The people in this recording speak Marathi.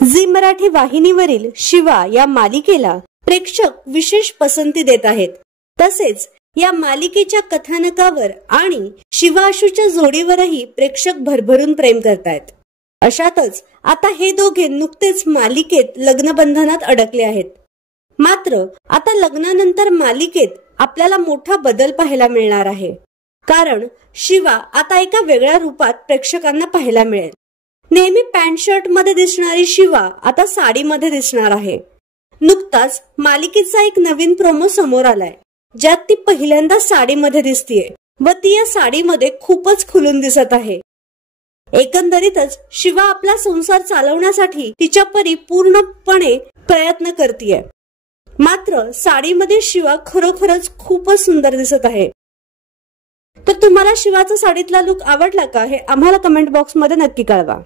झी मराठी वाहिनीवरील शिवा या मालिकेला प्रेक्षक विशेष पसंती देत आहेत। तसेच या मालिकेच्या कथानकावर आणि शिवा-आशूच्या जोडीवरही प्रेक्षक भरभरून प्रेम करतायत। अशातच आता हे दोघे नुकतेच मालिकेत लग्नबंधनात अडकले आहेत। मात्र आता लग्नानंतर मालिकेत आपल्याला मोठा बदल पाहायला मिळणार आहे, कारण शिवा आता एका वेगळ्या रूपात प्रेक्षकांना पाहायला मिळेल। नेहमी पॅन्ट शर्ट मध्ये दिसणारी शिवा आता साडीमध्ये दिसणार आहे। नुकताच मालिकेचा एक नवीन प्रोमो समोर आलाय, ज्यात ती पहिल्यांदा साडीमध्ये दिसतीये व ती या साडीमध्ये खूपच खुलून दिसत आहे। एकंदरीतच शिवा आपला संसार चालवण्यासाठी तिच्या परी पूर्णपणे प्रयत्न करतीये। मात्र साडीमध्ये शिवा खरोखरच खूपच सुंदर दिसत आहे। तर तुम्हाला शिवाचा साडीतला लुक आवडला का हे आम्हाला कमेंट बॉक्स मध्ये नक्की कळवा।